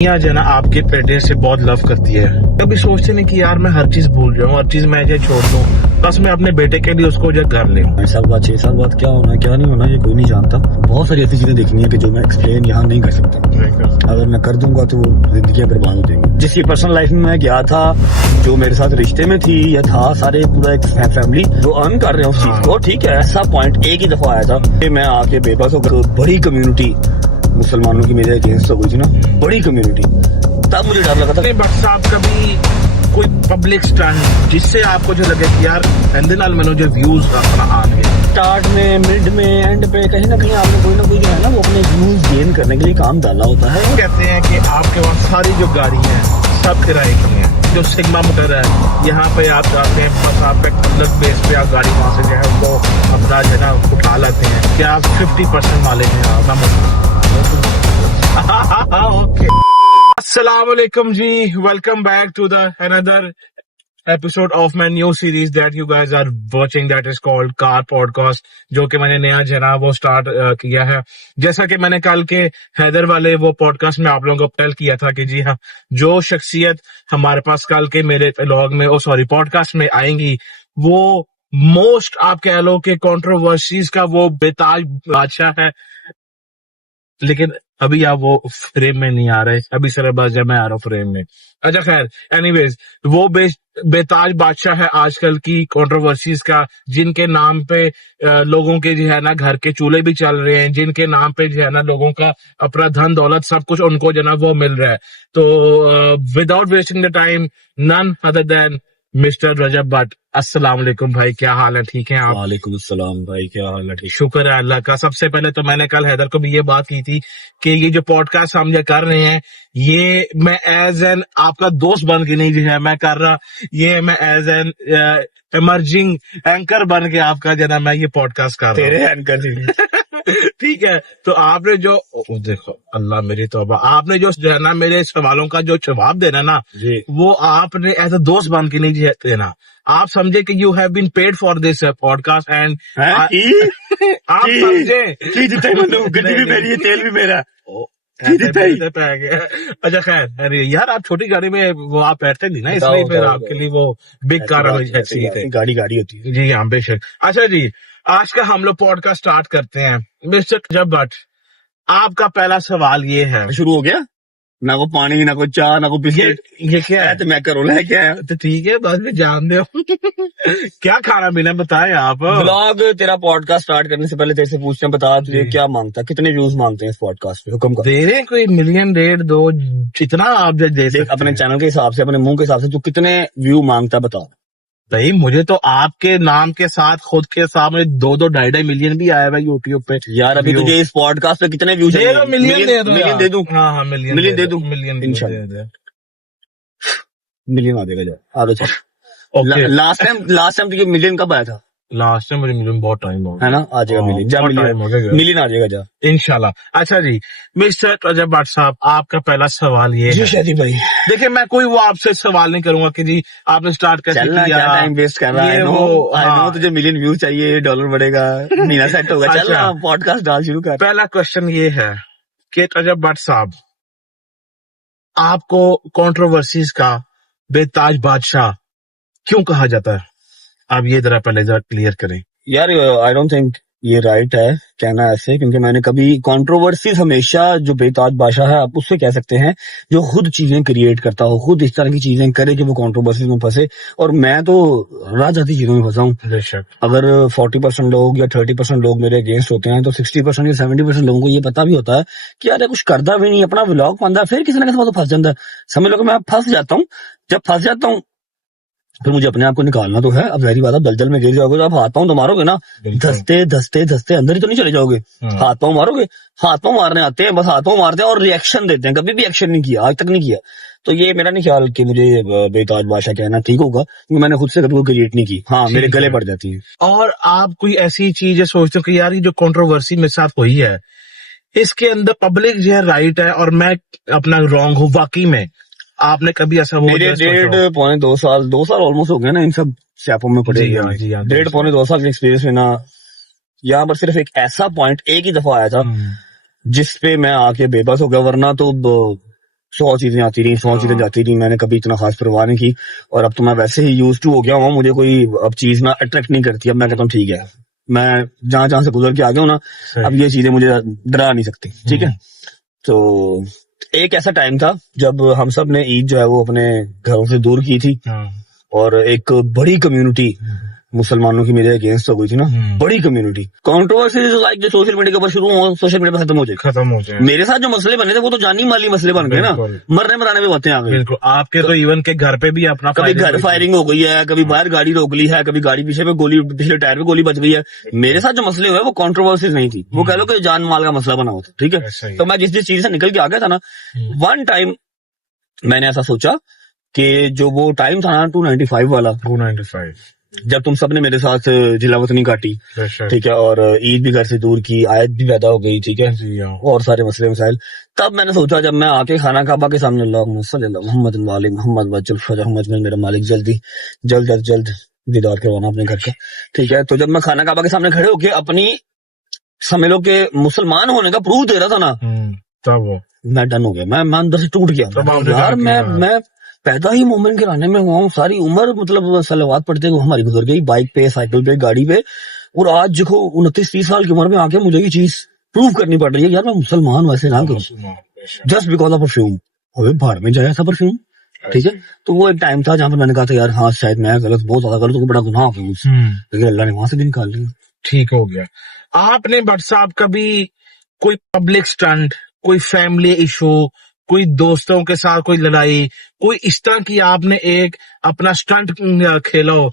दुनिया जो है ना आपके पेटे से बहुत लव करती है। कभी सोचते नहीं कि यार मैं हर चीज भूल जाऊँ, हर चीज मैं जो छोड़ दूँ, बस मैं अपने बेटे के लिए उसको जो कर ले। 5 साल बाद 6 साल बाद क्या होना क्या नहीं होना ये कोई नहीं जानता। बहुत सारी ऐसी चीजें देखनी है कि जो मैं एक्सप्लेन यहाँ नहीं कर सकता। अगर मैं कर दूंगा तो वो जिंदगी बर्बाद हो जाएंगी। जिसकी पर्सनल लाइफ में मैं गया था, जो मेरे साथ रिश्ते में थी या था, सारे पूरा एक फैमिली जो अर्न कर रहे हैं उस चीज को, ठीक है। ऐसा पॉइंट एक ही दफा आया था कि मैं आके बेबस होकर बड़ी कम्युनिटी मुसलमानों की मेरे अगेंस्ट हो गई थी ना, बड़ी कम्युनिटी, तब मुझे डर लगा था। बट साहब कभी कोई पब्लिक स्टंट जिससे आपको जो लगे कि यार एंड नाल मैंने जो व्यूज अपना आ गए, स्टार्ट में, मिड में, एंड पे कहीं ना कहीं आपने कोई ना कोई जो है ना वो अपने व्यूज गेन करने के लिए काम डाला होता है। कहते हैं कि आपके वहाँ सारी जो गाड़ी है सब किराए की है। जो सिग्मा मोटर है यहाँ पे आप जाते हैं, बस आप एक बेस पे आप गाड़ी वहाँ से जो है वो अपना जो है ना उठा लाते हैं कि आप 50% मालिक हैं। ओके, अस्सलाम वालेकुम जी, welcome back to the another episode of my new series that you guys are watching, that is called car podcast, जो कि मैंने नया जना वो स्टार्ट किया है। जैसा कि मैंने कल के हैदर वाले वो पॉडकास्ट में आप लोगों को पहल किया था कि जी हाँ, जो शख्सियत हमारे पास कल के मेरे व्लॉग में पॉडकास्ट में आएंगी वो मोस्ट आप कह लो कि कंट्रोवर्सीज का वो बेताज बादशाह है, लेकिन अभी आप वो फ्रेम में नहीं आ रहे। अभी सरबाज मैं आ रहा हूँ फ्रेम में। अच्छा खैर, एनीवेज वो बेताज बादशाह है आजकल की कंट्रोवर्सीज का, जिनके नाम पे लोगों के जो है ना घर के चूल्हे भी चल रहे हैं, जिनके नाम पे जो है ना लोगों का अपना धन दौलत सब कुछ उनको जो है ना वो मिल रहा है। तो without wasting the time, none other than mister Rajab Bhatt. अस्सलाम वालेकुम भाई, क्या हाल है? ठीक है आप? वालेकुम अस्सलाम भाई, क्या हाल है? ठीक, शुक्र है अल्लाह का। सबसे पहले तो मैंने कल हैदर को भी ये बात की थी कि ये जो पॉडकास्ट हम जो कर रहे हैं ये मैं एज एन आपका दोस्त बन के नहीं जो है मैं कर रहा, ये मैं एज एन इमर्जिंग एंकर बन के आपका जो है मैं ये पॉडकास्ट कर रहा हूं। तेरे एंकर जी। ठीक है, तो आपने जो देखो अल्लाह मेरी तौबा, आपने जो है ना मेरे सवालों का जो जवाब देना ना जी, वो आपने एज अ दोस्त बन के नहीं देना। आप समझे कि you have been paid for this podcast and आप समझे की जितना गड्डी भी मेरी है, तेल भी मेरा। अच्छा खैर, अरे यार आप छोटी गाड़ी में वो आप बैठते नहीं ना, इसलिए फिर आपके लिए वो बिग कार अच्छी है। गाड़ी गाड़ी होती है जी हाँ बेशक। अच्छा जी, आज का हम लोग पॉडकास्ट स्टार्ट करते हैं। मिस्टर रजब भट्ट, आपका पहला सवाल ये है। शुरू हो गया, ना को पानी, ना को चाय, ना को बिस्किट, ये क्या है? तो मैं करो है क्या है? तो ठीक है, बस भी जान दो। क्या खाना पीना बताएं आप। ब्लॉग तेरा पॉडकास्ट स्टार्ट करने से पहले तेरे से पूछना, बता तुझे क्या मांगता, कितने व्यूज मांगते हैं इस पॉडकास्ट पे? हुक्म कर। दे रहे कोई 1 मिलियन 1.5 2 जितना आप दे देख, अपने चैनल के हिसाब से, अपने मुंह के हिसाब से तू कितने व्यू मांगता बता। भाई मुझे तो आपके नाम के साथ खुद के सामने 2 2.5 मिलियन भी आया है यूट्यूब पे। यार अभी तुझे इस पॉडकास्ट पे कितने व्यूज दे दो, मिलियन दे दूं? हाँ मिलियन दे दूं? मिलियन मिलियन आ जाएगा। जा आ चल। ओके, लास्ट टाइम तुझे मिलियन कब आया था? लास्ट टाइम मुझे मिलियन बहुत टाइम हो गया है ना, आ जाएगा मिलियन। जा मिलियन आ जाएगा, जा इंशाल्लाह। अच्छा जी, मिस्टर रजब भट्ट साहब, आपका पहला सवाल ये है। शादी भाई, देखिए मैं कोई वो आपसे सवाल नहीं करूंगा कि जी आपने स्टार्ट कैसे किया, क्या टाइम वेस्ट कर रहा है। नो तुझे मिलियन व्यूज चाहिए, डॉलर बढ़ेगा, महीना सेट होगा। चल ना पॉडकास्ट डाल शुरू कर। पहला क्वेश्चन ये है कि रजब भट्ट साहब, आपको कंट्रोवर्सीज का बेताज बादशाह क्यों कहा जाता है? आप ये जरा पहले क्लियर करें। यार आई डोंट थिंक ये राइट है कहना ऐसे, क्योंकि मैंने कभी कंट्रोवर्सीज, हमेशा जो बेताज बादशाह है आप उससे कह सकते हैं जो खुद चीजें क्रिएट करता हो, खुद इस तरह की चीजें करे कि वो कंट्रोवर्सीज में फंसे। और मैं तो राजनीति चीजों में फंसा हूँ। अगर 40% लोग या 30% लोग मेरे अगेंस्ट होते हैं तो 60% या 70% लोगों को ये पता भी होता है कि यार कुछ करता भी नहीं, अपना व्लॉग पाता है, फिर किसी न किसी फंस जाता है। समझ लो कि मैं फंस जाता हूँ। जब फंस जाता हूँ फिर मुझे अपने आप को निकालना तो है। अब जाहिर बात है, दलदल में गिर जाओगे तो आप हाथ पांव तो मारोगे ना, धसते अंदर ही तो नहीं चले जाओगे। हाथ पांव मारोगे, हाथ पांव मारने आते हैं, बस हाथ पांव मारते हैं और रिएक्शन देते हैं। कभी भी एक्शन नहीं किया, आज तक नहीं किया। तो ये मेरा नहीं ख्याल कि मुझे बेताज बादशाह कहना ठीक होगा, क्योंकि मैंने खुद से कभी क्रिएट नहीं की। हाँ, मेरे गले पड़ जाती है। और आप कोई ऐसी चीज सोचते हो कि यार ये जो कंट्रोवर्सी मेरे साथ हुई है इसके अंदर पब्लिक जो है राइट है और मैं अपना रॉन्ग हूँ, वाकई में आपने कभी ऐसा? मेरे 1.5-2 साल ऑलमोस्ट हो गए ना इन सब स्यापों में पड़े। 1.5-2 साल के एक्सपीरियंस में ना, यहाँ पर सिर्फ एक ऐसा पॉइंट एक ही दफा आया था जिसपे मैं आके बेबस हो गया, वरना तो 100 चीजें आती रही, 100 चीजें जाती रही, मैंने कभी इतना खास परवाह नहीं की। और अब तो मैं वैसे ही यूज टू हो गया हूँ, मुझे कोई अब चीज ना अट्रैक्ट नहीं करती। अब मैं कहता हूँ ठीक है, मैं जहां जहां से गुजर के आ गया हूँ ना, अब ये चीजें मुझे डरा नहीं सकती। ठीक है, तो एक ऐसा टाइम था जब हम सब ने ईद जो है वो अपने घरों से दूर की थी, और एक बड़ी कम्युनिटी मुसलमानों की मेरे अगेंस्ट हो गई थी ना, बड़ी कम्युनिटी। कंट्रोवर्सी लाइक जो सोशल मीडिया के ऊपर शुरू हो, सोशल मीडिया पे खत्म हो जाए। मेरे साथ जो मसले बने थे वो तो जानी माली मसले बन गए ना, मरने मराने में बातें आ गई। बिल्कुल, आपके तो इवन के घर पे भी अपना कभी घर फायरिंग हो गई है, कभी बाहर गाड़ी रोक ली है, कभी गाड़ी पीछे पे गोली, पिछले टायर पे गोली बच गई है। मेरे साथ जो मसले हुए वो कंट्रोवर्सीज नहीं थी, वो कह लो कि जान माल का मसला बना हुआ था। ठीक है, तो मैं जिस चीज से निकल के आ गया था ना, वन टाइम मैंने ऐसा सोचा कि जो वो टाइम था ना 295 वाला, 295, जब तुम सबने मेरे साथ जिला वतनी काटी, ठीक है, और ईद भी घर से दूर की, आयत भी पैदा हो गई, ठीक है, और सारे मसले मसाइल, तब मैंने सोचा जब मैं आके खाना काबा के सामने मोहम्मद मोहम्मद मेरा मालिक जल्दी जल्द जल्द जल्द दीदार करवाना अपने घर का। ठीक है, तो जब मैं खाना काबा के सामने खड़े होके अपनी समझ लो कि मुसलमान होने का प्रूफ दे रहा था ना, तब मैं डन हो गया, मैं अंदर से टूट गया यार। मैं पैदा ही मोमिन के रहने में हुआ हूँ, सारी उम्र मतलब सलावात पढ़ते हुए हमारी गुजर गई, बाइक पे, साइकिल पे, गाड़ी पे, और आज देखो 29-30 साल की उम्र में आके मुझे ये चीज प्रूव करनी पड़ रही है यार मैं मुसलमान वैसे ना करूँ जस्ट बिकॉज ऑफ परफ्यूम। अबे बाहर में जाए ऐसा परफ्यूम। ठीक है, तो वो एक टाइम था जहाँ पर मैंने कहा था यार हाँ शायद मैं गलत, बहुत ज्यादा गलत, तो बड़ा गुनाह हो गया मुझसे, लेकिन अल्लाह ने वहां से भी निकाल लिया, ठीक हो गया। आपने भट्ट साहब कभी कोई पब्लिक स्टंट, कोई फैमिली इशू, कोई दोस्तों के साथ कोई लड़ाई, कोई इस तरह की आपने एक अपना स्टंट खेला हो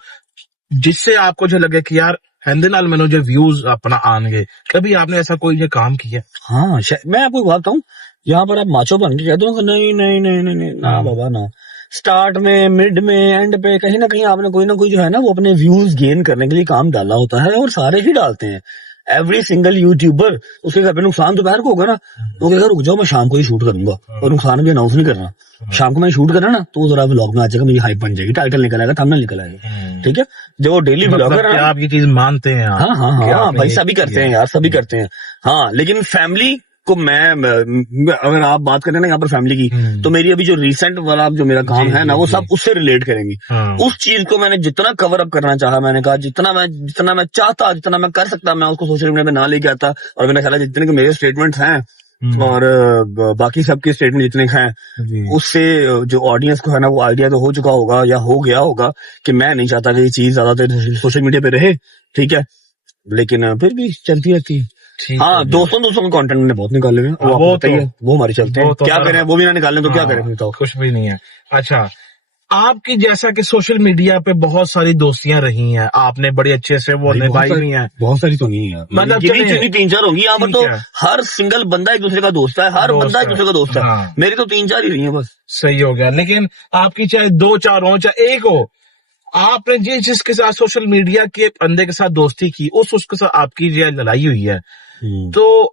जिससे आपको जो लगे कि यार हिंदी लाल मैंने जो व्यूज अपना आएंगे, कभी आपने ऐसा कोई जो काम किया? हाँ, मैं आपको बात बताऊं, यहाँ पर आप माचो बन के कहते हो नहीं नहीं नहीं नहीं नहीं ना बाबा ना, स्टार्ट में, मिड में, एंड पे कहीं ना कहीं आपने कोई ना कोई जो है ना वो अपने व्यूज गेन करने के लिए काम डाला होता है, और सारे ही डालते हैं। एवरी सिंगल यूट्यूबर, उसके घर पे नुकसान दोपहर को होगा ना, तो घर रुक जाओ मैं शाम को ही शूट करूंगा, और नुकसान भी अनाउंस नहीं करना, शाम को मैं शूट करना ना तो जरा व्लॉग में आ जाएगा, मेरी हाइप बन जाएगी, टाइटल निकल आएगा, थंबनेल निकल आएगा। ठीक है, जो डेली व्लॉगर है आप ये चीज मानते हैं? हाँ हाँ हाँ भाई, सभी करते हैं यार, सभी करते हैं। हाँ, लेकिन फैमिली को मैं अगर आप बात करें ना यहाँ पर फैमिली की, तो मेरी अभी जो रिसेंट वाला जो मेरा काम है ना वो सब उससे रिलेट करेंगी। उस चीज को मैंने जितना कवर अप करना चाहा, मैंने कहा जितना मैं चाहता, जितना मैं कर सकता, मैं उसको सोशल मीडिया में ना लेके आता, और मैंने ख्याल जितने के मेरे स्टेटमेंट्स हैं और बाकी सबके स्टेटमेंट जितने हैं, उससे जो ऑडियंस को है ना वो आइडिया तो हो चुका होगा या हो गया होगा कि मैं नहीं चाहता कि ये चीज ज्यादातर सोशल मीडिया पे रहे। ठीक है, लेकिन फिर भी चलती रहती है। हाँ, दोस्तों के कंटेंट मैंने बहुत निकाले हुए, वो हमारे चलते हैं, क्या करें, वो भी ना निकालें तो क्या करें, बताओ, कुछ भी नहीं है। अच्छा, आपकी जैसा कि सोशल मीडिया पे बहुत सारी दोस्तियां रही हैं, आपने बड़े अच्छे से वो निभाई हुई हैं। बहुत सारी तो नहीं है, मतलब 3-4 होंगी यहाँ पर, तो हर सिंगल बंदा एक दूसरे का दोस्त है, हर बंदा एक दूसरे का दोस्त है। मेरी तो 3-4 ही रही है बस। सही हो गया, लेकिन आपकी चाहे 2-4 हो चाहे 1 हो, आपने जिसके साथ सोशल मीडिया के बंदे के साथ दोस्ती की, उसके साथ आपकी जो लड़ाई हुई है, तो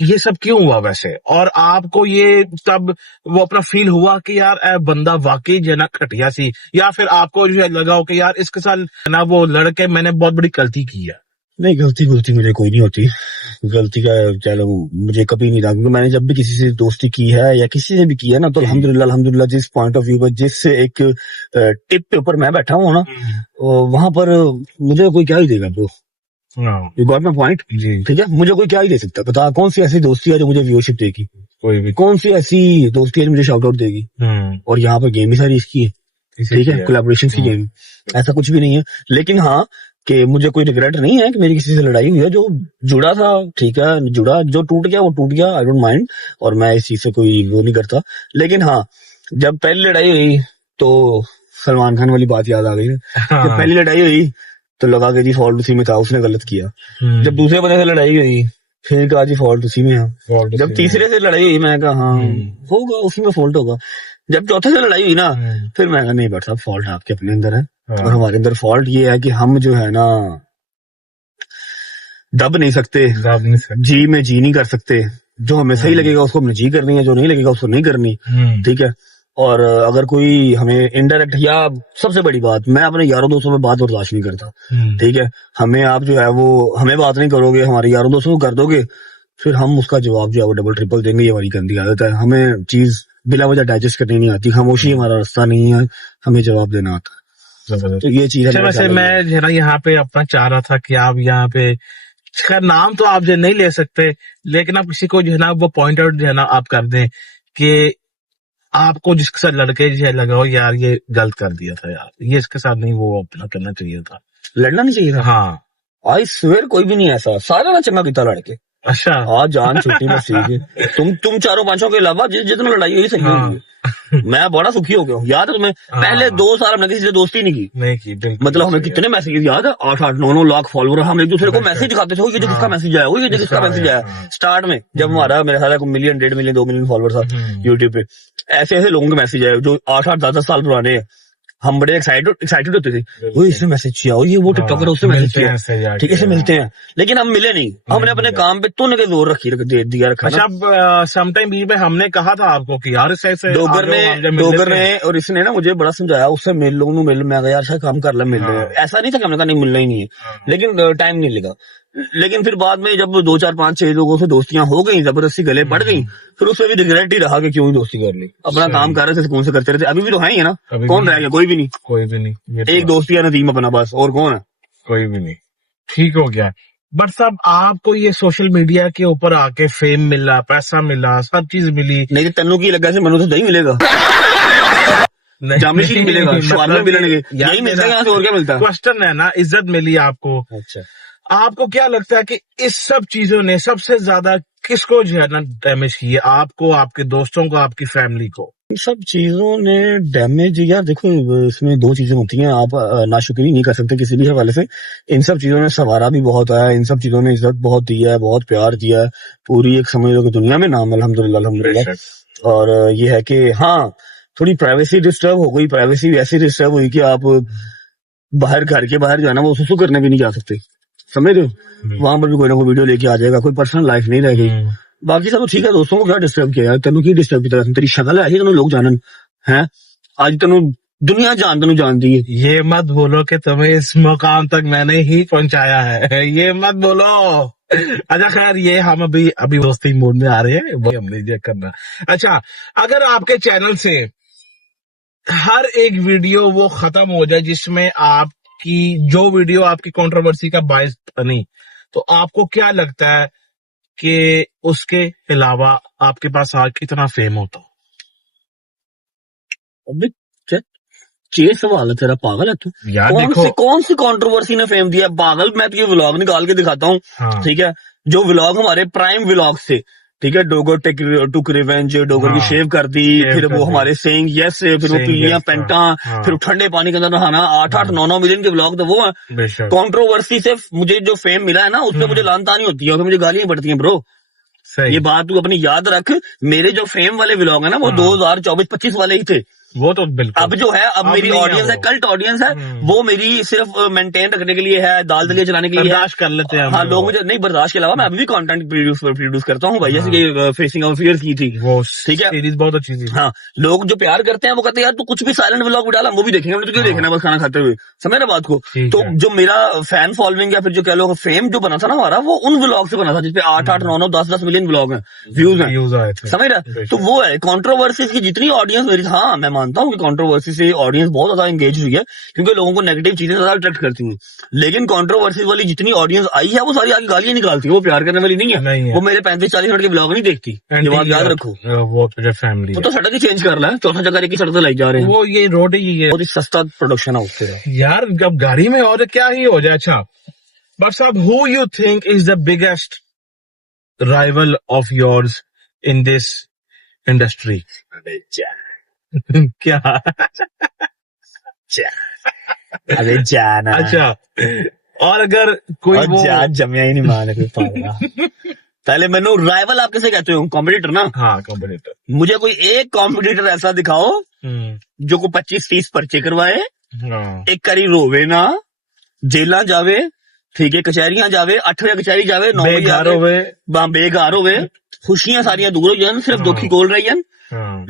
ये सब क्यों हुआ वैसे? और आपको ये तब वो अपना फील हुआ कि यार बंदा वाकई जो है ना घटिया सी, या फिर आपको जो है लगा हो कि यार इसके साथ ना वो लड़के मैंने बहुत बड़ी गलती की है? नहीं, गलती मेरे कोई नहीं होती, गलती का चलो मुझे कभी नहीं रहा, क्योंकि मैंने जब भी किसी से दोस्ती की है या किसी से भी की है ना, तो अल्हम्दुलिल्लाह जिस पॉइंट ऑफ व्यू पर, जिस एक टिप पे ऊपर मैं बैठा हूँ ना, वहां पर मुझे कोई क्या ही देगा bro, you got my point. ठीक है, मुझे कोई क्या ही दे सकता है, बता कौन सी ऐसी दोस्ती है जो मुझे व्यूअरशिप देगी, कोई भी, कौन सी ऐसी दोस्ती है जो मुझे शाउट आउट देगी? और यहाँ पर गेम भी सारी इसकी है, ठीक है, कोलैबोरेशन की गेम, ऐसा कुछ भी नहीं है। लेकिन हाँ, कि मुझे कोई रिग्रेट नहीं है कि मेरी किसी से लड़ाई हुई है, जो जुड़ा था ठीक है, जुड़ा, जो टूट गया वो टूट गया, आई डोंट माइंड, और मैं इस चीज से कोई वो नहीं करता। लेकिन हाँ, जब पहली लड़ाई हुई तो सलमान खान वाली बात याद आ गई। जब पहली लड़ाई हुई तो लगा कि जी फॉल्ट उसी में था, उसने गलत किया। जब दूसरे बंदे से लड़ाई हुई फिर कहा जी फॉल्ट उसी में है। जब तीसरे से लड़ाई हुई मैं कहा हाँ होगा, उसी में फॉल्ट होगा। जब चौथे से लड़ाई हुई ना, फिर मैं कहा नहीं बट साहब, फॉल्ट आपके अपने अंदर है, और हमारे अंदर फॉल्ट ये है कि हम जो है ना दब नहीं सकते, जी में जी नहीं कर सकते। जो हमें सही लगेगा उसको हमने जी करनी है, जो नहीं लगेगा उसको नहीं करनी। ठीक है, और अगर कोई हमें इनडायरेक्ट, या सबसे बड़ी बात, मैं अपने यारों दोस्तों में बात बर्दाश्त नहीं करता। ठीक है, हमें आप जो है वो हमें बात नहीं करोगे, हमारे यारों दोस्तों को कर दोगे, फिर हम उसका जवाब जो है वो डबल ट्रिपल देंगे। ये हमारी गंदी आदत है, हमें चीज बिला वजह डाइजेस्ट करनी नहीं आती, खामोशी हमारा रास्ता नहीं है, हमें जवाब देना आता है। जबरदस्त। तो ये चीज है अच्छा, मेरे वैसे ख्याल में। मैं जो है ना यहाँ पे अपना चाह रहा था कि आप यहाँ पे, खैर नाम तो आप जो नहीं ले सकते, लेकिन आप किसी को जो है ना वो पॉइंट आउट जो है ना आप कर दें कि आपको जिसके साथ लड़के जो है लगा हो यार ये गलत कर दिया था यार, ये इसके साथ नहीं, वो अपना करना चाहिए था। लड़ना नहीं चाहिए था। हाँ। आई स्वेयर कोई भी नहीं ऐसा, सारा ना चंगा किता लड़के। अच्छा। आज जान छुट्टी बस ठीक है। तुम चारों पांचों के अलावा जितना लड़ाई हुई सही हाँ। होगी। मैं बड़ा सुखी हो गया हूँ। याद है तुम्हें, हाँ। पहले 2 साल हमने किसी से दोस्ती नहीं की। नहीं की, बिल्कुल मतलब हमें सही है। कितने मैसेज याद है, 8-9 लाख फॉलोअर, हम एक दूसरे को बेशक। मैसेज दिखाते थे, "ओ, ये देख हाँ। किसका मैसेज आया, ओ, ये देख किसका किसका मैसेज आया, आया। हाँ। स्टार्ट में जब हमारा मेरे ख्याल है 1 मिलियन, 1.5 मिलियन, 2 मिलियन फॉलोअर था यूट्यूब पे, ऐसे ऐसे लोगों के मैसेज आए जो 8-8, 10-10 साल पुराने हैं। हम बड़े एक्साइटेड होते थे, वो इसने मैसेज किया, और ये वो टिकटॉकर है, उसने मैसेज मिलते किया, हैं सही जाके, ठीक है, ऐसे हाँ। मिलते हैं। लेकिन हम मिले नहीं, हमने अपने मिले। काम पे तुन के जोर दिया रखा अच्छा, ना। अब समटाइम बीच में हमने कहा था आपको कि यार ऐसे ऐसे डोगर आ जाओ, हम जब मिल डोगर लेते हैं। ने और इसने ना मुझे बड़ा समझाया, उससे मिल लो, मैं कहा यार शायद काम कर ले, मिल ले। हाँ। ऐसा नहीं था कि हमने कहा नहीं मिलना ही नहीं है, हाँ। लेकिन टाइम नहीं लगा। लेकिन फिर बाद में जब 2, 4, 5, 6 लोगों से दोस्तियां हो गई, जबरदस्ती गले पड़ गई, फिर उससे भी रिग्रेट ही रहा कि क्यों ही दोस्ती कर ली। अपना सही। काम कर रहे थे, सुकून से करते रहते, अभी भी तो है ही है ना। अभी कौन भी रह गया, कोई भी नहीं। कोई भी नहीं, ये तो एक है। दोस्ती है नदीम अपना, बस, और कौन है। कोई भी नहीं, ठीक हो गया। बट साहब आपको ये सोशल मीडिया के ऊपर आके फेम मिला, पैसा मिला, सब चीज मिली, नहीं तो तेनू की लगा से मनु तो नहीं मिलेगा, जामिशी नहीं मिलेगा, शवारमे मिलेंगे, यही मिलता है यहाँ से, और क्या मिलता है। क्वेश्चन है ना, इज्जत मिली आपको। अच्छा, आपको क्या लगता है कि इस सब चीजों ने सबसे ज्यादा किसको जो है ना डैमेज की है? आपको, आपके दोस्तों को, आपकी फैमिली को? इन सब चीजों ने डैमेज, यार देखो इसमें 2 चीजें होती हैं, आप नाशुक्री नहीं कर सकते किसी भी हवाले से। इन सब चीजों ने सवारा भी बहुत है, इन सब चीजों ने इज्जत बहुत दी है, बहुत प्यार दिया है, पूरी एक समझ लो कि दुनिया में नाम, अल्हम्दुलिल्लाह अल्हम्दुलिल्लाह। बेशक। और ये है कि हाँ, थोड़ी प्राइवेसी डिस्टर्ब हो गई, प्राइवेसी ऐसी डिस्टर्ब हुई कि आप बाहर, घर के बाहर जो है ना वो सुसु करने भी नहीं जा सकते, समझ रहे हो। वहां पर भी कोई ना कोई वीडियो लेके आ जाएगा, कोई पर्सनल लाइफ नहीं रह गई। बाकी सब तो ठीक है, दोस्तों को क्या डिस्टर्ब किया यार, तेनू की डिस्टर्ब किया, तेरी शक्ल है तेनू लोग जानन है, आज तेनू दुनिया तेनू जानती है। ये मत बोलो कि तुम्हें इस मुकाम तक मैंने ही पहुंचाया है, ये मत बोलो। अच्छा खैर, ये हम अभी दोस्ती मूड में आ रहे हैं, वो हम नहीं करना। अच्छा, अगर आपके चैनल से हर एक वीडियो वो खत्म हो जाए जिसमें आपकी जो वीडियो आपकी कंट्रोवर्सी का बायस बनी, तो आपको क्या लगता है कि उसके अलावा आपके पास आज कितना फेम होता? अभी ये सवाल है तेरा, पागल है तू। यार देखो, कौन सी कंट्रोवर्सी ने फेम दिया, पागल। मैं तुझे व्लॉग निकाल के दिखाता हूँ, हाँ। ठीक है, जो व्लॉग हमारे प्राइम व्लॉग से, ठीक है, डोगर टुक रिवेंज, डोगर की हाँ। शेव कर दी, शेव फिर कर वो दी। हमारे सेइंग यस, फिर वो Saying पीलियां yes, पेंटा, हाँ। फिर ठंडे पानी के अंदर नहाना, 8-8, 9-9 मिलियन के व्लॉग तो वो है। बेशक। कंट्रोवर्सी से मुझे जो फेम मिला है ना, उससे मुझे लानतानी होती है और मुझे गालियां पड़ती हैं ब्रो। सही। ये बात तू अपनी याद रख, मेरे जो फेम वाले व्लॉग है ना वो 2024-25 वाले ही थे। वो तो बिल्कुल। अब जो है, अब मेरी नहीं है ऑडियंस है, वो। कल्ट ऑडियंस है, वो मेरी सिर्फ मेंटेन रखने के लिए है, दाल दलिया चलाने के लिए है। बर्दाश्त कर लेते हैं हम हाँ, लोग वो। मुझे नहीं, बर्दाश्त के अलावा मैं अभी भी कंटेंट प्रोड्यूस करता हूँ भाई, जैसे कि फेसिंग ऑफ फियर की थी, वो ठीक है, सीरीज बहुत अच्छी थी। हाँ। लोग जो प्यार करते हैं वो कहते हैं यार तू कुछ भी साइलेंट व्लॉग भी डाला, हम वो भी देखेंगे, हमने तो क्यों देखना है बस खाना खाते हुए, समझ ना बात को। ठीक तो है। जो मेरा फैन फॉलोइंग या फिर जो कह लो फेम जो बना था ना हमारा, वो उन व्लॉग से बना था जिसपे 8-8, 9-9, 10-10 मिलियन व्लॉग है, व्यूज है, व्यूज आए थे। समझ रहा। तो वो है कंट्रोवर्सीज की जितनी ऑडियंस मेरी, हाँ मैं मानता हूँ कि कंट्रोवर्सी से ऑडियंस बहुत ज्यादा एंगेज हुई है, क्योंकि लोगों को नेगेटिव चीजें ज्यादा अट्रैक्ट करती हैं। लेकिन कंट्रोवर्सीज वाली जितनी ऑडियंस आई है वो सारी आगे गालियां निकालती है, वो प्यार करने वाली नहीं है। वो मेरे 35-40 मिनट के ब्लॉग नहीं देखती, ये बात याद रखो। वो तुझे फैमिली तो सड़क ही चेंज कर रहा है, चौथा जगह की सड़क से लाई जा रहे हैं, वो ये रोड ही है। बहुत ही सस्ता प्रोडक्शन है उससे यार, जब गाड़ी में और क्या ही हो जाए। अच्छा बट साहब, who you think is the biggest rival of yours in this industry? क्या? अरे जाना। अच्छा, और अगर कोई वो जमिया ही नहीं माने कोई पागला। पहले मैंने राइवल आप कैसे कहते हो, कॉम्पिटिटर ना। हाँ, कॉम्पिटिटर। मुझे कोई एक कॉम्पिटिटर ऐसा दिखाओ जो को 25-30 पर्चे करवाए, एक करी रोवे ना, जेला जावे, ठीक है, कचहरियां जावे, 8 बजे कचहरी जावे, 9 बजे बेघर होवे, खुशियां सारियां दूर हो जान, सिर्फ दुखी कोल रही हैं,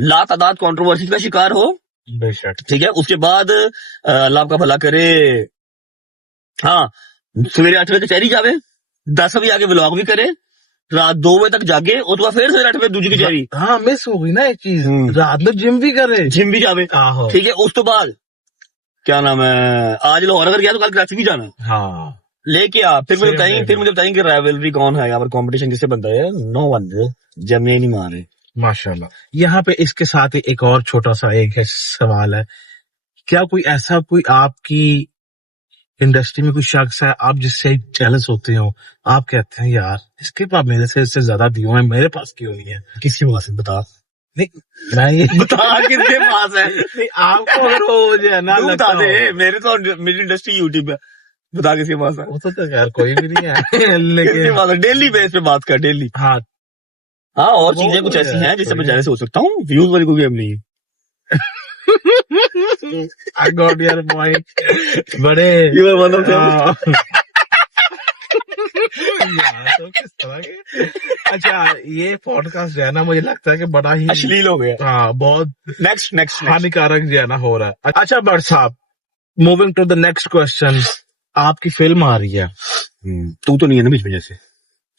ला तादाद कंट्रोवर्सी का शिकार हो, बेशक, ठीक है। उसके बाद अल्लाह आपका भला करे, हाँ, सवेरे 8 बजे कचहरी जावे, 10 बजे आके व्लॉग भी करे, रात 2 बजे तक जागे और तो फिर सवेरे 8 बजे दूजी कचहरी हाँ मिस हो गई ना एक चीज, हम्म। रात में जिम भी करे। जिम भी जावे आहो। ठीक है। उस तो बाद क्या नाम है, आज लाहौर अगर गया तो कल कराची भी जाना हाँ लेके आ। फिर मुझे Same बताएंगे, day फिर में। मुझे बताएंगे राइवलरी कौन है यहाँ पर, कंपटीशन किससे बनता है। नो वन ब्रो, जमे नहीं मारे। माशाल्लाह। यहाँ पे इसके साथ ही एक और छोटा सा एक है सवाल है, क्या कोई ऐसा कोई आपकी इंडस्ट्री में कोई शख्स है आप जिससे जेलस होते हो, आप कहते हैं यार इसके पास मेरे से इससे ज्यादा दियो है, मेरे पास क्यों नहीं है? किसके पास है बता, नहीं मैं ये बता किसके पास है। नहीं, आपको अगर वो जो है ना तू लगता बता दे, हो, मेरे तो मेरी इंडस्ट्री यूट्यूब है, बता किसके पास है। वो तो यार कोई भी नहीं है किसके लेकिन पास है, डेली बेस पे बात कर, डेली। हाँ हाँ, और वो चीजें तो कुछ ऐसी है, हैं जिससे मैं कोई जेलस हो सकता हूँ, व्यूज वाली कोई गेम नहीं है। I got your point. बड़े You are one of them. यार, तो किस तरह के अच्छा ये पॉडकास्ट जो है ना मुझे लगता है कि बड़ा ही अश्लील हो गया। हाँ बहुत नेक्स्ट नेक्स्ट हानिकारक जो है ना हो रहा है। अच्छा बट साहब, moving to the next question, आपकी फिल्म आ रही है तू तो नहीं है ना बीच में जैसे।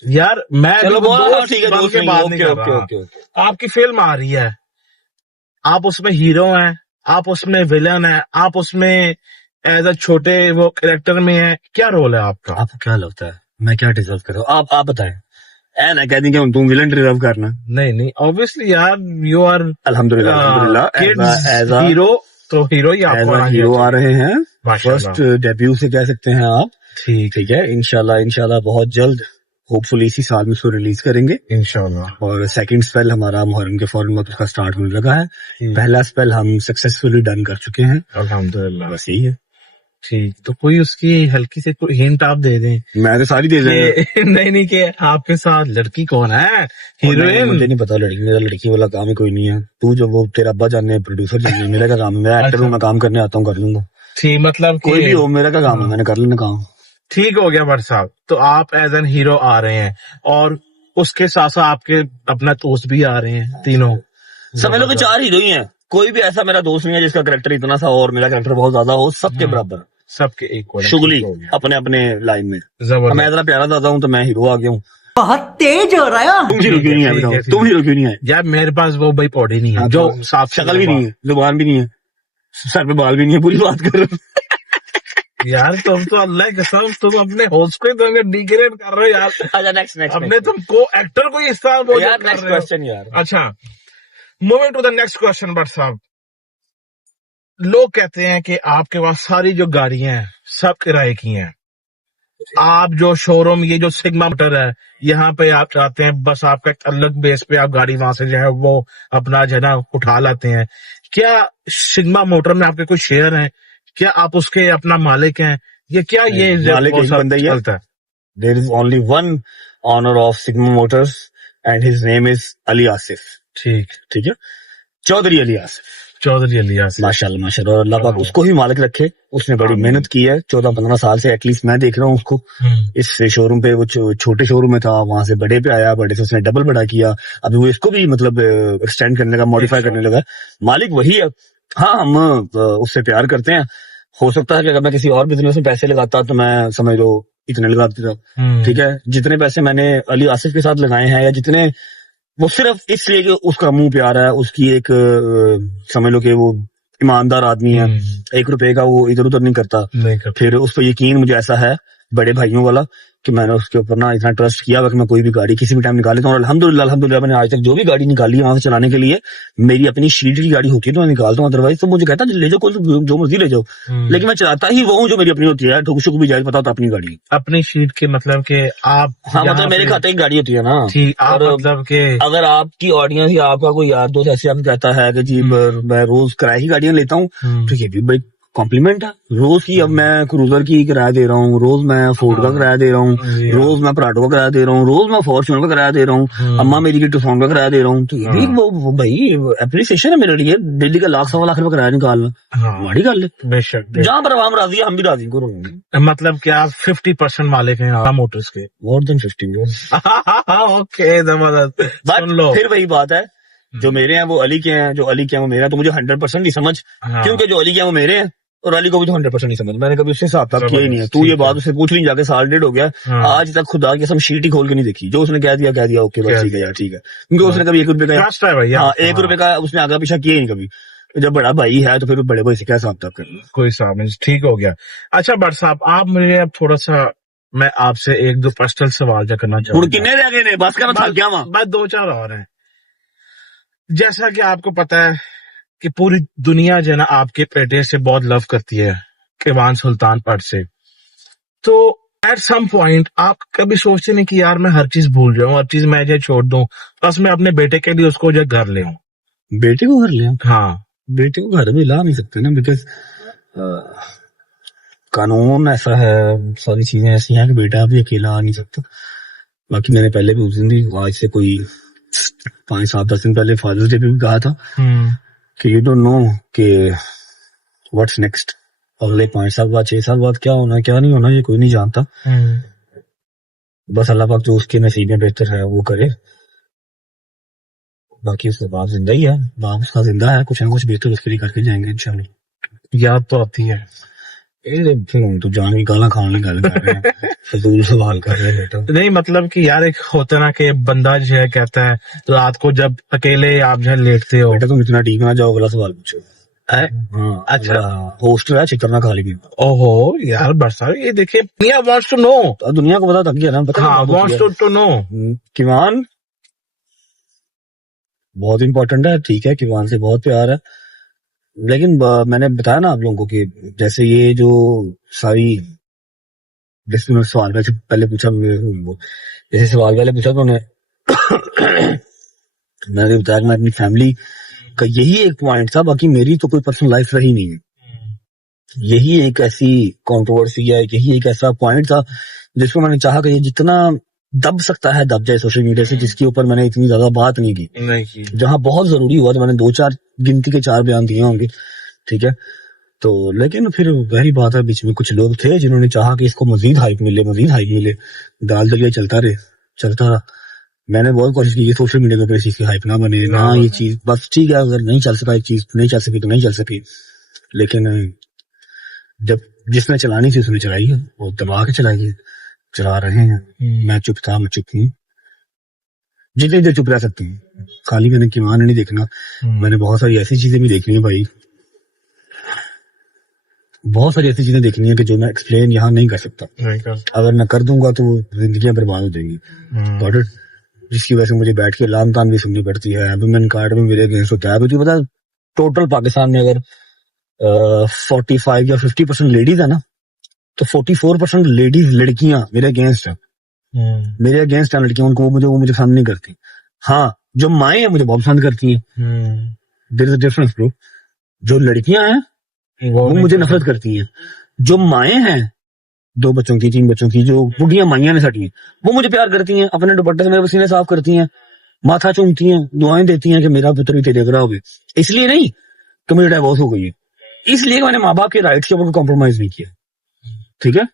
यार, मैं चलो भी बोलो, हाँ, दोस्त ठीक है, बन दोस्त के नहीं, बात ओके नहीं कर ओके रहा। Okay okay. आपकी फिल्म आ रही है, आप उसमें हीरो हैं, आप उसमें विलन हैं, आप उसमें एज अ छोटे वो कैरेक्टर में है, क्या रोल है आपका? आपको क्या लगता है मैं क्या डिजर्व कर रहा हूँ, आप बताएं। ऐ ना कह दी कि तुम विलन डिजर्व करना। नहीं नहीं, ऑब्वियसली यार यू आर अल्हम्दुलिल्लाह अल्हम्दुलिल्लाह, किड्स एज अ हीरो, तो हीरो ही आपको आना हीरो आ चाहिए। रहे हैं। माशाल्लाह। फर्स्ट डेब्यू से कह सकते हैं आप। ठीक ठीक है, इंशाल्लाह इंशाल्लाह बहुत जल्द, होपफुली इसी साल में उसको रिलीज करेंगे। इंशाल्लाह। और सेकंड स्पेल हमारा मुहर्रम के फौरन वक्त उसका स्टार्ट होने लगा है। ठीक, पहला स्पेल हम सक्सेसफुली डन कर चुके हैं। अल्हम्दुलिल्लाह। बस यही है। ठीक, तो कोई उसकी हल्की से कोई हिंट आप दे दें मैं तो सारी दे देंगे। कि नहीं नहीं कि आपके साथ लड़की कौन है, मुझे हीरोइन? नहीं पता, लड़की मेरा लड़की वाला काम ही कोई नहीं है। तू जो वो तेरा अब्बा जाने प्रोड्यूसर जाने, मेरा क्या काम है, मैं एक्टर हूँ, मैं काम करने आता हूँ, कर लूंगा। ठीक, मतलब कोई भी कि हो, मेरा क्या काम है, मैंने कर लेना काम। ठीक हो गया भट्ट साहब, तो आप एज एन हीरो आ रहे हैं और उसके साथ साथ आपके अपना दोस्त भी आ रहे हैं, तीनों समझ लो कि 4 हीरो ही हैं। कोई भी ऐसा मेरा दोस्त नहीं है जिसका करेक्टर इतना सा और मेरा करेक्टर बहुत ज्यादा हो, सबके बराबर, सबके इक्वल शुगली अपने अपने लाइन में। मैं जबरदस्त। इतना प्यारा दादा हूँ तो मैं हीरो आ गया हूँ। बहुत तेज हो रहा है। तुम हीरो क्यों नहीं आए ठीक है, बताओ, ठीक तुम है। हीरो क्यों नहीं आए। यार मेरे पास वो भाई पौड़ी नहीं है हाँ, जो तो साफ शक्ल भी नहीं है, जुबान भी नहीं है, सर पे बाल भी नहीं है, पूरी बात कर रहे हो। यार तुम तो अल्लाह की कसम तुम अपने होस्ट को ही तो डिग्रेड कर रहे हो यार। अच्छा नेक्स्ट अपने तुम को एक्टर को ही इस तरह बोल यार कर नेक्स्ट रहे हो। क्वेश्चन यार। अच्छा, moving to the next question Bhatt साहब, लोग कहते हैं कि आपके पास सारी जो गाड़ियां हैं सब किराए की हैं, आप जो शोरूम ये जो सिग्मा मोटर है यहाँ पे आप चाहते हैं बस आपका एक अलग बेस पे आप गाड़ी वहां से जो है वो अपना जो है ना उठा लाते हैं, क्या सिग्मा मोटर में आपके कोई शेयर हैं, क्या आप उसके अपना मालिक हैं, ये क्या ये मालिक वो एक सब बंदा ही है। चलता है? There is only one owner of Sigma Motors and his name is Ali Asif। ठीक, ठीक है, चौधरी अली आसिफ, चौधरी अलिया से। माशाल्लाह माशाल्लाह, और अल्लाह पाक उसको ही मालिक रखे। उसने बड़ी आमीन। मेहनत की है, 14-15 साल से एटलीस्ट मैं देख रहा हूँ उसको। इस शोरूम पे वो छोटे शोरूम में था, वहां से बड़े पे आया, बड़े से उसने डबल बड़ा किया, अभी वो इसको भी मतलब एक्सटेंड करने का, मॉडिफाई करने लगा। मालिक वही है। हाँ, हम उससे प्यार करते हैं। हो सकता है कि अगर मैं किसी और बिजनेस में पैसे लगाता तो मैं समझ लो इतने लगा देता। ठीक है, जितने पैसे मैंने अली आसिफ के साथ लगाए हैं, या जितने, वो सिर्फ इसलिए कि उसका मुंह प्यार है, उसकी एक समझ लो कि वो ईमानदार आदमी है, 1 रुपए का वो इधर उधर नहीं करता। नहीं करता। फिर उस पर यकीन मुझे ऐसा है बड़े भाइयों वाला कि मैंने उसके ऊपर ना इतना ट्रस्ट किया हुआ कि मैं कोई भी गाड़ी किसी भी टाइम निकाल लेता हूँ। और अल्हम्दुलिल्लाह अल्हम्दुलिल्लाह मैंने आज तक जो भी गाड़ी निकाली है वहां से चलाने के लिए, मेरी अपनी शीट की गाड़ी होती है तो मैं निकालता हूँ, अदरवाइज तो मुझे कहता है ले जाओ, कोई जो मर्जी ले जाओ, लेकिन मैं चलाता ही वो हूँ जो मेरी अपनी होती है। ठुक शुक भी जाए, पता होता अपनी गाड़ी। अपनी शीट के मतलब कि आप हाँ, यहाँ मतलब मेरे पे- खाते की गाड़ी होती है ना। ठीक, आप और मतलब के अगर आपकी ऑडियंस या आपका कोई यार दोस्त ऐसे आपको कहता है कि जी मैं रोज किराए की गाड़ियां लेता हूँ, तो ये भी बड़ी कॉम्प्लीमेंट है। रोज की अब मैं क्रूजर की किराया दे रहा हूँ, रोज मैं फोर्ड का किराया दे रहा हूँ, रोज मैं पराठो का किराया दे रहा हूँ, रोज मैं फॉर्च्यूनर का किराया दे रहा हूँ, अम्मा मेरी की टूफॉन का किराया दे रहा हूँ। तो ये भी वो भाई एप्रिसिएशन है मेरे लिए। डेली का 1.25 लाख रुपए किराया निकालना बड़ी गल है। बेशक जहाँ पर आवाम राजी है हम भी राजी करो। मतलब कि आप 50% मालिक हैं आप मोटर्स के। More than 50। ओके, जबरदस्त। सुन लो, बट फिर वही बात है, जो मेरे हैं वो अली के हैं, जो अली के हैं वो मेरे हैं, तो मुझे 100% नहीं समझ, हाँ। क्योंकि जो अली के हैं वो मेरे हैं और अली को भी तो 100% नहीं समझ, मैंने कभी उससे हिसाब किताब किया ही नहीं है। तू ठीक ये है। बात उससे पूछ ली जाके, साल डेढ़ हो गया, हाँ। आज तक खुदा की कसम शीट ही खोल के नहीं देखी, जो उसने कह दिया ओके कह बस ठीक है यार ठीक है, क्योंकि उसने कभी 1 रुपए का, ट्रस्ट है भैया। हाँ 1 रुपए का उसने आगा पीछा किया ही नहीं कभी। तो जब बड़ा भाई है तो फिर बड़े भाई से क्या हिसाब किताब करना। कोई सामने ठीक हो गया। अच्छा भट्ट साहब, आप मुझे अब थोड़ा सा, मैं आपसे 1-2 पर्सनल सवाल जो करना हुण चाहूंगा। किन्ने रह गए ने, बस कर थक गया वहां। बस 2-4 और हैं। जैसा कि आपको पता है कि पूरी दुनिया जो है ना आपके बेटे से बहुत लव करती है, किवान सुल्तान पट से। तो एट सम पॉइंट आप कभी सोचते नहीं कि यार मैं हर चीज भूल जाऊं, हर चीज मैं जो छोड़ दूं, बस मैं अपने बेटे के लिए उसको जो घर ले आऊं? बेटे को घर ले, हाँ। बेटे को घर में ला नहीं सकते ना, बिकॉज कानून ऐसा है, सारी चीजें ऐसी हैं कि बेटा भी अकेला आ नहीं सकता। बाकी मैंने पहले भी उस दिन भी, आज से कोई 5-7-10 दिन पहले फादर्स डे पे भी कहा था कि यू डोंट नो कि व्हाट्स नेक्स्ट, अगले 5 साल बाद 6 साल बाद क्या होना क्या नहीं होना, ये कोई नहीं जानता। बस अल्लाह पाक जो उसके नसीब में बेहतर है वो करे, बाकी उसके बाद जिंदा ही है, बाप उसका जिंदा है, कुछ ना कुछ बेहतर उसके लिए करके जाएंगे इंशाल्लाह। याद तो आती है। फिर हम तो जान की गाला खाने की गल कर रहे हैं, फजूल सवाल कर रहे हैं बेटा। नहीं मतलब कि यार एक होता ना कि बंदा जो है कहता है रात को जब अकेले आप जो है लेटते हो। बेटा तुम इतना डीप ना जाओ, अगला सवाल पूछो। है? हाँ अच्छा। होस्ट है, चित्र ना खा ली। ओहो यार बरसात, ये देखिए दुनिया वांट्स टू नो। तो दुनिया को पता तक गया ना, पता हाँ, वांट्स टू नो। किवान बहुत इंपॉर्टेंट है, ठीक है, किवान से बहुत प्यार है, लेकिन मैंने बताया ना आप लोगों को कि जैसे ये जो सारी, जैसे मैंने सवाल पहले पूछा, जैसे सवाल पहले पूछा तो उन्हें मैंने बताया कि मैं अपनी फैमिली का यही एक पॉइंट था, बाकी मेरी तो कोई पर्सनल लाइफ रही नहीं है। यही एक ऐसी कंट्रोवर्सी है, यही एक ऐसा पॉइंट था जिसको मैंने चाहा कि ये जितना दब सकता है दब जाए सोशल मीडिया से, जिसके ऊपर मैंने इतनी ज्यादा बात नहीं की। जहां बहुत जरूरी हुआ तो मैंने 2-4 गिनती के 4 बयान दिए होंगे, ठीक है। तो लेकिन फिर वही बात है, बीच में कुछ लोग थे जिन्होंने चाहा कि इसको मजीद हाइप मिले, दाल दलिया चलता रहा। मैंने बहुत कोशिश की सोशल मीडिया के ऊपर इस चीज की हाइप ना बने ना, ये चीज बस ठीक है, अगर नहीं चल सका एक चीज, नहीं चल सकी तो नहीं चल सकी, लेकिन जब जिसने चलानी थी उसने चलाई है, वो दबा के चला रहे हैं। मैं चुप था, मैं चुप हूँ, जितनी देर चुप रह सकती हूँ। खाली मैंने किवान नहीं देखना, मैंने बहुत सारी ऐसी चीजें भी देखनी है भाई, बहुत सारी ऐसी चीजें देखनी है कि जो मैं एक्सप्लेन यहाँ नहीं कर सकता। अगर मैं कर दूंगा तो जिंदगियां बर्बाद हो जाएंगी, जिसकी वजह से मुझे बैठ के लाम ताम भी सुननी पड़ती है। अभी मैंने कार्ड में मेरे अगेंस्ट होता है, अभी तुझे पता है टोटल पाकिस्तान में अगर 45 या 50% लेडीज है ना, तो 44% लेडीज लड़कियां मेरे अगेंस्ट है, मेरे अगेंस्ट है लड़कियां, उनको वो मुझे पसंद नहीं करती। हाँ, जो माएँ हैं मुझे बहुत पसंद करती हैं, there is a difference bro. जो लड़कियां हैं वो मुझे नफरत करती हैं, जो माएँ हैं 2 बच्चों की 3 बच्चों की, जो बुढ़िया माइयां ने सटी हैं, वो मुझे प्यार करती हैं, अपने दुपट्टे से मेरे पसीने साफ करती हैं, माथा चूमती हैं, दुआएं देती हैं कि मेरा पुत्र भी तेरे जगह होगी। इसलिए नहीं कि मुझे डाइवोर्स हो गई है, इसलिए मैंने माँ बाप के राइट्स के ऊपर कॉम्प्रोमाइज नहीं किया, ठीक है।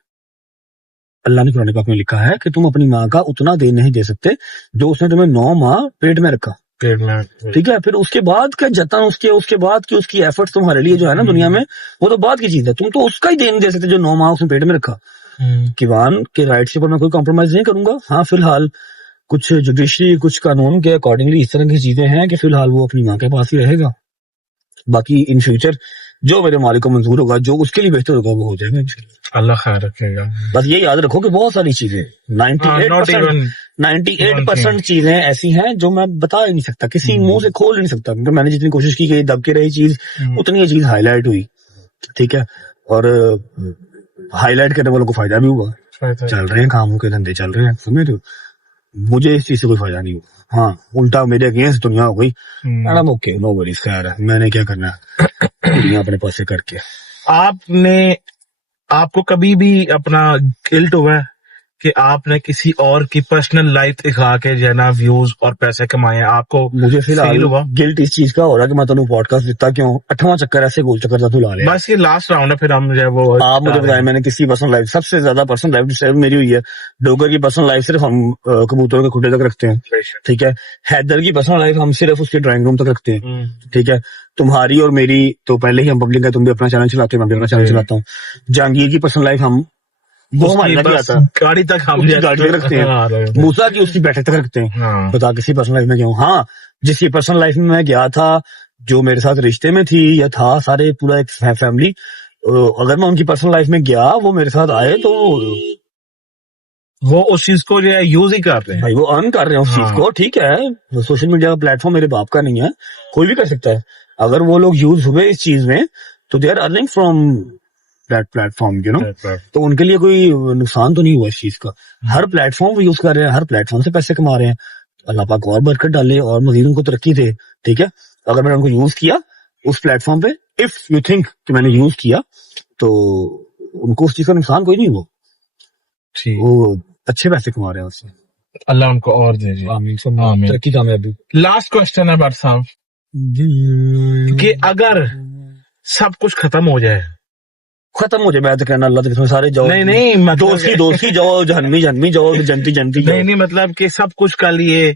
अल्लाह ने कुरान पाक में लिखा है कि तुम अपनी माँ का उतना दे नहीं दे सकते जो उसने तुम्हें 9 माह पेट में रखा, ठीक है। फिर उसके बाद का जतन, उसके बाद की उसकी एफर्ट्स तुम्हारे लिए जो है ना दुनिया में, वो तो बात की चीज है, तुम तो उसका ही देने दे सकते जो 9 माह उसने पेट में रखा। किवान के राइट्स के ऊपर मैं कोई कॉम्प्रोमाइज नहीं करूंगा। हाँ, फिलहाल कुछ जुडिशरी, कुछ कानून के अकॉर्डिंगली इस तरह की चीजें हैं कि फिलहाल वो अपनी माँ के पास ही रहेगा, बाकी इन फ्यूचर जो मेरे मालिक को मंजूर होगा, जो उसके लिए बेहतर होगा, वो हो जाएगा, अल्लाह खैर रखेगा। बस ये याद रखो कि बहुत सारी चीजें 98% चीजें ऐसी हैं जो मैं बता ही नहीं सकता, किसी मुंह से खोल नहीं सकता, क्योंकि मैंने जितनी कोशिश की कि दब के रही चीज, उतनी ये चीज हाईलाइट हुई, ठीक है। और हाईलाइट करने वालों को फायदा भी हुआ, चल रहे हैं कामों के धंधे चल रहे हैं, समझ रहे हो। मुझे इस चीज से कोई फायदा नहीं हुआ, हाँ उल्टा मेरे अगेंस्ट दुनिया हो गई। मैडम ओके, नो वरीज, खैर है, मैंने क्या करना है दुनिया अपने पास से करके। आपको कभी भी अपना गिल्ट हुआ है कि आपने किसी और की पर्सनल लाइफ दिखा के जो है ना व्यूज और पैसे कमाए हैं? आपको मुझे फिलहाल फील हुआ? गिल्ट इस चीज का हो रहा है कि मैं तेनों पॉडकास्ट देता क्यों, 8वां चक्कर ऐसे गोल चक्कर था तू ला लिया। बस ये लास्ट राउंड है, फिर हम जो है वो आप मुझे बताएं, मैंने किसी पर्सनल लाइफ, सबसे ज्यादा पर्सनल लाइफ डिस्टर्ब मेरी हुई है। डोगर की पर्सनल लाइफ सिर्फ हम कबूतरों के खुटे तक रखते हैं, ठीक है। हैदर की पर्सनल लाइफ हम सिर्फ उसके ड्राइंग रूम तक रखते हैं, ठीक है। तुम्हारी और मेरी तो पहले ही हम पब्लिक है, तुम भी अपना चैनल चलाते हो, मैं भी अपना चैनल चलाता हूँ। जहांगीर की पर्सनल लाइफ हम वो हमारे तक आता है, गाड़ी तक हम गाड़ी तक रखते हैं। मूसा की उसकी बैठक तक रखते हैं। हाँ। बता किसी पर्सनल लाइफ में क्यों? हाँ, जिसकी पर्सनल लाइफ में मैं गया था, जो मेरे साथ रिश्ते में थी या था, सारे पूरा एक फैमिली, अगर मैं उनकी पर्सनल लाइफ में गया, वो मेरे साथ आए तो वो उस चीज को जो है यूज ही कर रहे हैं। भाई वो अर्न कर रहे हैं उस हाँ। चीज को, ठीक है। सोशल मीडिया का प्लेटफॉर्म मेरे बाप का नहीं है, कोई भी कर सकता है। अगर वो लोग यूज हुए इस चीज में तो they are earning from that platform, you know. तो उनके लिए कोई नुकसान तो नहीं हुआ इस चीज का। हर प्लेटफॉर्म वो यूज कर रहे हैं, हर प्लेटफॉर्म से पैसे कमा रहे हैं। अल्लाह पाक और बरकत डाले और मजीद उनको तरक्की दे, ठीक है। अगर मैंने उनको यूज किया उस प्लेटफॉर्म पे, इफ यू थिंक कि मैंने यूज किया, तो उनको उस चीज का नुकसान कोई नहीं हुआ, ठीक। वो अच्छे पैसे कमा रहे हैं उससे। अल्लाह उनको और दे जी। आमीन। आमीन। तरक्की कामयाबी। लास्ट क्वेश्चन है भट्ट साहब कि अगर सब कुछ खत्म हो जाए, खत्म हो जाए, मैं तो कहना अल्लाह के कसम सारे जाओ, नहीं मतलब दोस्ती जाओ, जहन्मी जाओ, जनती जाओ। नहीं मतलब कि सब कुछ कल ये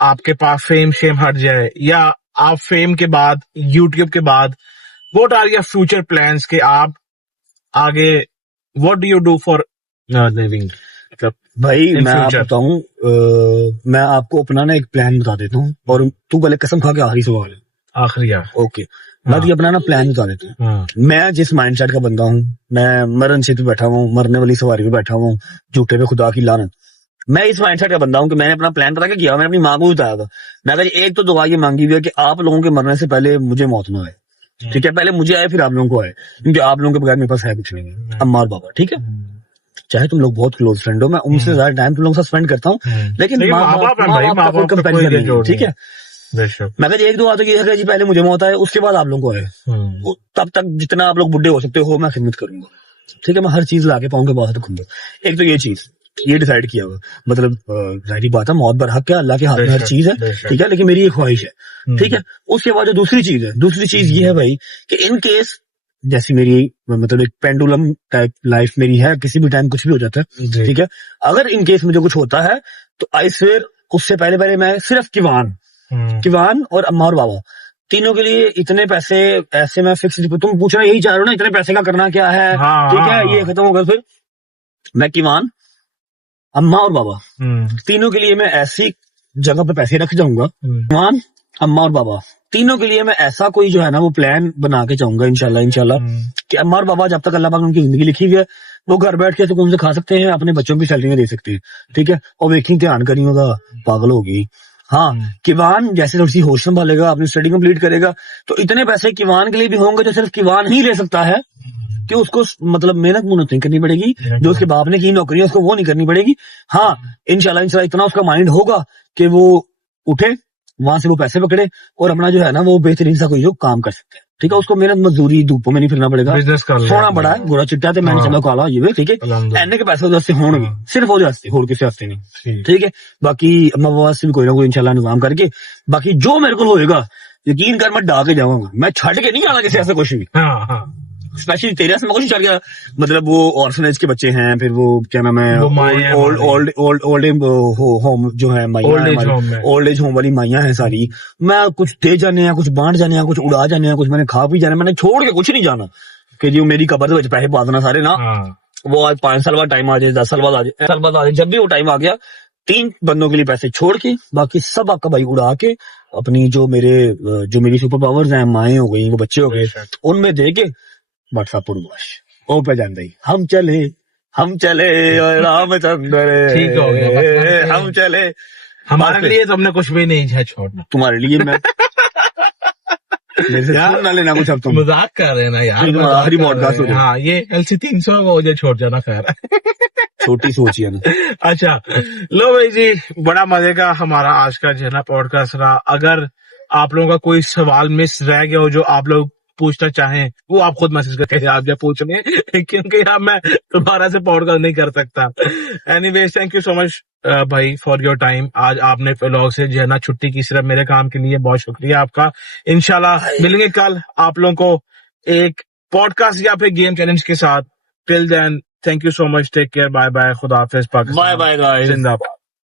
आपके पास फेम शेम हट जाए, या आप फेम के बाद, यूट्यूब के बाद, what are your future plans के आप आगे, what do you do for living? मतलब भाई in मैं आपको future? बताऊं, मैं आपको अपना ना एक प्लान बता देता हूँ, और तू पहले कसम खा के आखिरी सवाल है, आखिरी यार। ओके। मैं तुझे अपना ना प्लान बता देता हूँ। हाँ। मैं जिस माइंडसेट का बंदा हूँ, मैं मरण से पे बैठा हुआ हूँ, मरने वाली सवारी पे बैठा हुआ हूँ, झूठे पे खुदा की लानत। मैं इस माइंडसेट का बंदा हूँ कि मैंने अपना प्लान पता क्या किया, मैंने अपनी माँ को बताया था। मैं कहा एक तो दुआ ये मांगी हुई है कि आप लोगों के मरने से पहले मुझे मौत ना आए, ठीक है। पहले मुझे आए फिर आप लोगों को आए, क्योंकि आप लोगों के बगैर मेरे पास है कुछ नहीं, अम्मा और बाबा, ठीक है। चाहे तुम लोग बहुत क्लोज फ्रेंड हो, मैं उनसे ज्यादा टाइम तुम लोगों के साथ स्पेंड करता हूँ, लेकिन माँ बाप का कोई कंपैरिजन नहीं है, ठीक है। मैं कहती एक दो बात ये है जी, पहले मुझे मौत आए उसके बाद आप लोगों को आए, तब तक जितना आप लोग बुढ़े हो सकते हो मैं खिदमत करूंगा, ठीक है। मैं हर चीज लाके पाऊं के पास रखूंगा। एक तो ये चीज ये डिसाइड किया हुआ, मतलब जाहिर बात है मौत बरहक है, अल्लाह के हाथ में हर चीज है, ठीक है। लेकिन मेरी ये ख्वाहिश है, ठीक है। उसके बाद जो दूसरी चीज है, दूसरी चीज ये है भाई कि इन केस जैसी मेरी मतलब एक पेंडुलम टाइप लाइफ मेरी है, किसी भी टाइम कुछ भी हो जाता है, ठीक है। अगर इन केस मुझे कुछ होता है तो आई स्वेयर उससे पहले मैं सिर्फ किवान और अम्मा और बाबा तीनों के लिए इतने पैसे ऐसे मैं फिक्स, तुम पूछ रहे यही चाह रहे हो ना, इतने पैसे का करना क्या है, ठीक है। ये खत्म होगा फिर मैं किवान, अम्मा और बाबा तीनों के लिए मैं ऐसी जगह पे पैसे रख जाऊंगा, किवान, अम्मा और बाबा तीनों के लिए मैं ऐसा कोई जो है ना वो प्लान बना के चाहूंगा इंशाल्लाह कि अम्मा और बाबा जब तक अल्लाह पाक उनकी जिंदगी लिखी हुई है वो घर बैठ के सुकून से खा सकते हैं, अपने बच्चों की सैलरी में दे सकते हैं, ठीक है। और वेखी ध्यान करी होगा, पागल होगी। हाँ, किवान जैसे थोड़ी सी होश संभालेगा, अपनी स्टडी कंप्लीट करेगा, तो इतने पैसे किवान के लिए भी होंगे जो सिर्फ किवान ही ले सकता है, कि उसको मतलब मेहनत नहीं करनी पड़ेगी, जो उसके बाप ने की नौकरी है उसको वो नहीं करनी पड़ेगी। हाँ, इंशाल्लाह इतना उसका माइंड होगा कि वो उठे, वहां से वो पैसे पकड़े और अपना जो है ना वो बेहतरीन सा कोई जो काम कर सकते हैं, ठीक है। उसको मेहनत मजदूरी धूपों में नहीं फिरना पड़ेगा, सोना बड़ा है गोरा चिट्टा ते मैंने चला काला ये, ठीक है। एने के पैसे वजह से होंगे, सिर्फ वजह से, होर किसी वास्ते नहीं, ठीक है। बाकी अम्मा बाबा से भी कोई ना कोई इंशाल्लाह निजाम करके, बाकी जो मेरे को होएगा यकीन कर मैं डा के जाऊंगा, मैं छड़ के नहीं जाना किसी ऐसे कुछ भी। स्पेशली तेरे से मैं कुछ चल गया, मतलब वो ऑर्फनेज के बच्चे हैं, फिर वो क्या नाम है, ओल्ड होम जो है माइया, ओल्ड एज होम वाली माइया है सारी। मैं कुछ दे जाने हैं, कुछ बांट जाने हैं, कुछ उड़ा जाने हैं, कुछ मैंने खा पी जाने, मैंने छोड़ के कुछ नहीं जाना कि जी मेरी कबर से पैसे पा देना सारे ना। वो आज 5 साल बाद टाइम आ जाए, 10 साल बाद आ जाए, 1 साल बाद आ जाए, जब भी वो टाइम आ गया 3 बंदों के लिए पैसे छोड़ के बाकी सब आपका भाई उड़ा के अपनी जो मेरी सुपर पावर्स हैं, माएँ हो गई, वो बच्चे हो गए, उनमें दे के व्हाट्सएप ओ पे जान दई हम चले और रामचंद्र ठीक हो गया, हम चले। हमारे लिए तुमने कुछ भी नहीं है छोड़ना, तुम्हारे लिए मैं मेरे से छोड़ ना लेना कुछ, अब तुम मजाक कर रहे हैं ना यार, आखिरी पॉडकास्ट हो जाए। हाँ, ये LC 300 को मुझे छोड़ जाना, खैर छोटी सोची है ना। अच्छा, लो भाई जी, बड़ा मजे का हमारा आज का जो है ना पॉडकास्ट रहा। अगर आप लोगों का कोई सवाल मिस रह गया हो जो आप लोग पूछना चाहें वो आप खुद मैसेज करके आप जब पूछने क्योंकि अब मैं दोबारा से पॉडकास्ट नहीं कर सकता। Anyways thank you so much भाई फॉर योर टाइम। आज आपने व्लॉग से जो है ना छुट्टी की सिर्फ मेरे काम के लिए, बहुत शुक्रिया आपका। इंशाल्लाह मिलेंगे कल आप लोगों को एक पॉडकास्ट या फिर गेम चैलेंज के साथ। Till then thank you so much, take care, bye bye, खुदा हाफिज, पाकिस्तान बाय बाय गाइस। जिंदाबाद।